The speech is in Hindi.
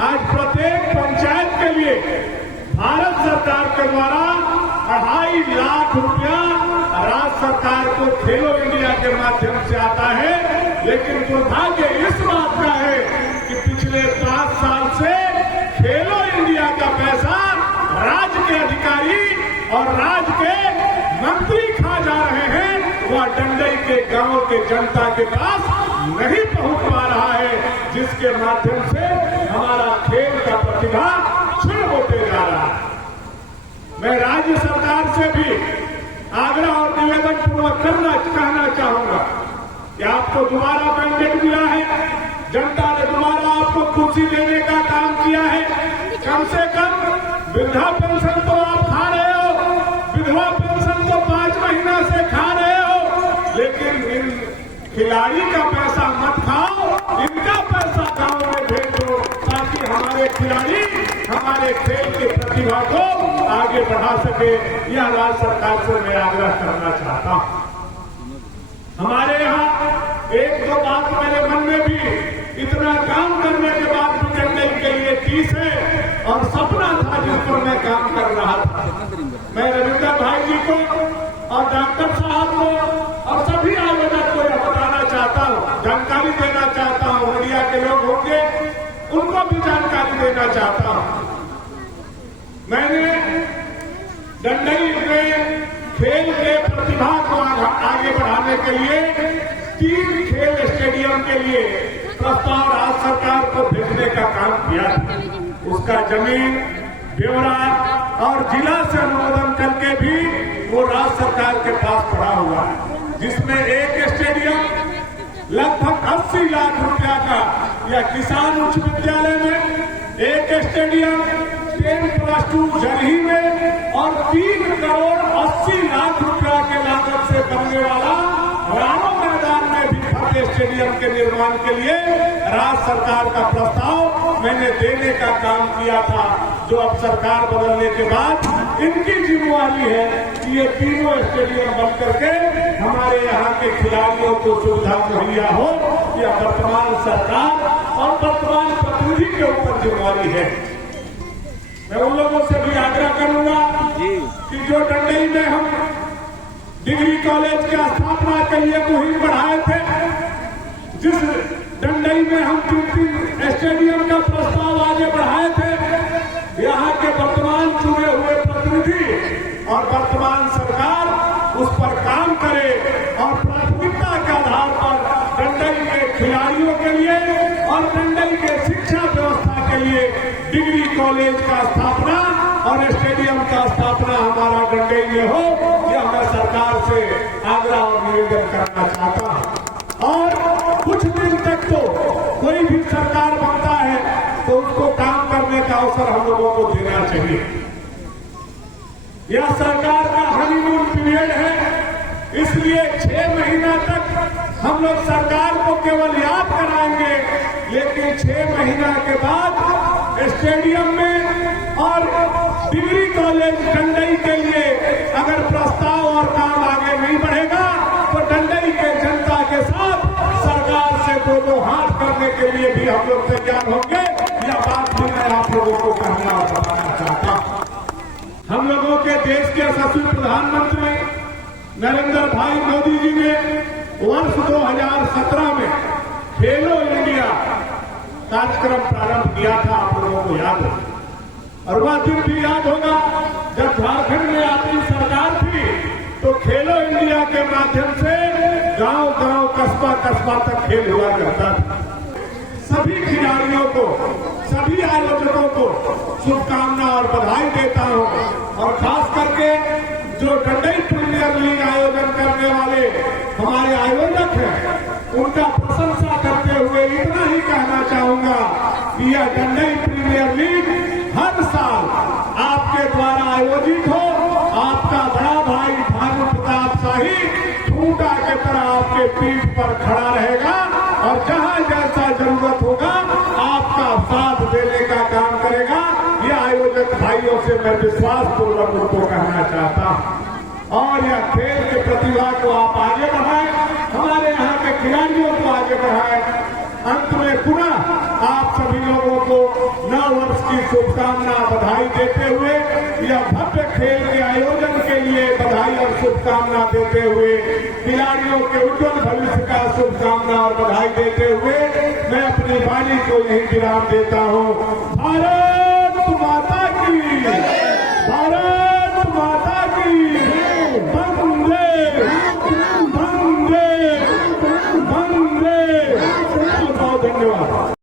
आज प्रत्येक पंचायत के लिए भारत सरकार के द्वारा 2.5 लाख रुपया राज्य सरकार को खेलो इंडिया के माध्यम से आता है। लेकिन दुर्भाग्य इस बात का है कि पिछले 5 साल से खेलो इंडिया का पैसा राज्य के अधिकारी और राज्य के मंत्री खा जा रहे हैं। वह डंडई के गांव के जनता के पास नहीं पहुंच पा रहा है, जिसके माध्यम से हमारा खेल का प्रतिभा क्षीण होते जा रहा है। मैं राज्य सरकार से भी आग्रह और निवेदन पूर्वक कहना चाहूंगा कि आपको दोबारा मैंडेट मिला है, जनता ने दोबारा आपको कुर्सी देने का काम किया है। कम से कम वृद्धा पेंशन तो आप खा रहे हो, विधवा पेंशन तो 5 महीना से खा रहे हो, लेकिन इन खिलाड़ी का पैसा मत खाओ, इनका पैसा गांव में भेज दो ताकि हमारे खिलाड़ी हमारे खेल की प्रतिभा को आगे बढ़ा सके। यह राज्य सरकार से मैं आग्रह करना चाहता हूं। हमारे यहाँ 1-2 बात मेरे मन में भी, इतना काम करने के बाद भी डंडई के लिए 30 है और सपना था जिस पर मैं काम कर रहा था। मैं रविंदर भाई जी को और डॉक्टर साहब को और सभी आयोजक को यह बताना चाहता हूं, जानकारी देना चाहता हूं, मीडिया के लोग होंगे उनको भी जानकारी देना चाहता हूं। मैंने डंडई में खेल के प्रतिभा को आगे बढ़ाने के लिए 3 खेल स्टेडियम के लिए प्रस्ताव राज्य सरकार को भेजने का काम किया था। उसका जमीन ब्यौरा और जिला से अनुमोदन करके भी वो राज्य सरकार के पास पड़ा हुआ है, जिसमें एक स्टेडियम लगभग 80 लाख रुपया का या किसान उच्च विद्यालय में, एक स्टेडियम 10+2 जरही में और 3 करोड़ 80 लाख रुपया के लागत से बनने वाला राणो मैदान में भी भव्य स्टेडियम के निर्माण के लिए राज्य सरकार का प्रस्ताव मैंने देने का काम किया था, जो अब सरकार बदलने के बाद इनकी जिम्मेवारी है कि ये तीनों स्टेडियम बन करके हमारे यहाँ के खिलाड़ियों को सुविधा मुहैया हो। यह वर्तमान सरकार और वर्तमान प्रतिनिधि के ऊपर जिम्मेवारी है। मैं उन लोगों से भी आग्रह करूंगा कि जो डंडई में हम डिग्री कॉलेज की स्थापना के लिए मुहिम बढ़ाए थे, जिस डंडई में हम 3 स्टेडियम का प्रस्ताव आगे बढ़ाए थे, यहाँ के वर्तमान चुने हुए प्रतिनिधि और वर्तमान सरकार उस पर काम करे और प्राथमिकता के आधार पर डंडई के खिलाड़ियों के लिए और डंडई के शिक्षा व्यवस्था के लिए डिग्री कॉलेज का स्थापना और स्टेडियम का स्थापना हमारा डंडई में हो। यह मैं सरकार से आग्रह और निवेदन करना चाहता हूं। और कुछ दिन तक तो कोई भी सरकार बनता है तो उसको काम करने का अवसर हम लोगों को देना चाहिए। यह सरकार का हनीमून पीरियड है, इसलिए 6 महीना तक हम लोग सरकार को केवल याद कराएंगे, लेकिन 6 महीना के बाद स्टेडियम में और डिग्री कॉलेज डंडई के लिए अगर प्रस्ताव और काम आगे नहीं बढ़ेगा तो डंडई के जनता के साथ सरकार से 2 हाथ करने के लिए भी हम लोग तैयार होंगे। यह बात भी मैं आप लोगों को कहना और बताना चाहता हूं। हम लोगों के देश के यशस्वी प्रधानमंत्री नरेंद्र भाई मोदी जी ने वर्ष 2017 में खेलो इंडिया कार्यक्रम प्रारंभ किया था, आप लोगों को याद है। और वह दिन भी याद होगा जब झारखंड में आपकी सरकार थी तो खेलो इंडिया के माध्यम से गांव-गांव, कस्बा-कस्बा तक खेल हुआ करता था। सभी खिलाड़ियों को, सभी आयोजकों को शुभकामना और बधाई देता हूं और खास करके जो डंडई प्रीमियर लीग आयोजन करने वाले हमारे आयोजक हैं, उनका प्रशंसा करते हुए इतना ही कहना चाहूंगा कि यह डंडई प्रीमियर लीग हर साल आपके द्वारा आयोजित हो। आपका बड़ा भाई भानु प्रताप शाही ठूंठा के तरह आपके पीठ पर खड़ा रहेगा और जहां जैसा जरूरत होगा आपका साथ देने का काम करेगा। यह आयोजक भाइयों से मैं विश्वास पूर्वक उनको कहना चाहता हूं। और यह खेल की प्रतिभा को आप आगे बढ़ाएं, हमारे यहाँ के खिलाड़ियों को आगे बढ़ाएं। अंत में पुनः आप सभी लोगों को शुभकामना बधाई देते हुए, यह भव्य खेल के आयोजन के लिए बधाई और शुभकामना देते हुए, खिलाड़ियों के उज्जवल भविष्य का शुभकामना और बधाई देते हुए मैं अपनी वाणी को यही विराम देता हूँ। भारत माता की